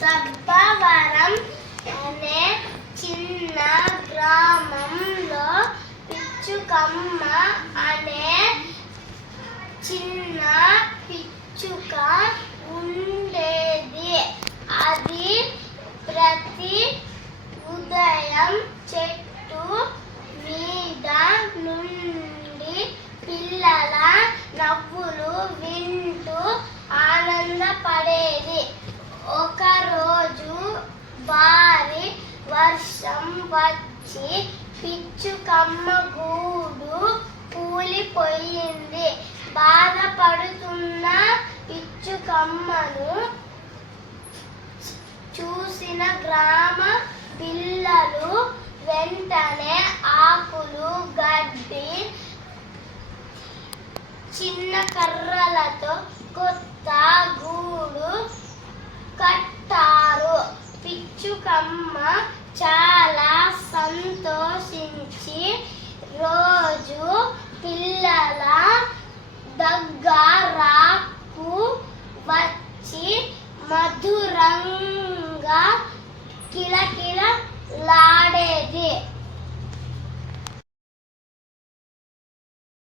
సబ్బవరం అనే చిన్న గ్రామంలో పిచ్చుకమ్మ అనే చిన్న పిచ్చుక ఉండేది. అది ప్రతి ఉదయం చెట్టు మీద నుండి పిల్లల నవ్వులు వింటూ ఆనందపడేది. ఒకరోజు భారీ వర్షం వచ్చి పిచ్చుకమ్మ గూడు కూలిపోయింది. బాధపడుతున్న పిచ్చుకమ్మను చూసిన గ్రామ పిల్లలు వెంటనే ఆకులు, గడ్డి, చిన్న కర్రలతో కొత్త గూడు కట్టారు. పిచ్చుకమ్మ చాలా సంతోషించి రోజు పిల్లల దగ్గరకు వచ్చి మధురంగా కిలకిలలాడేది.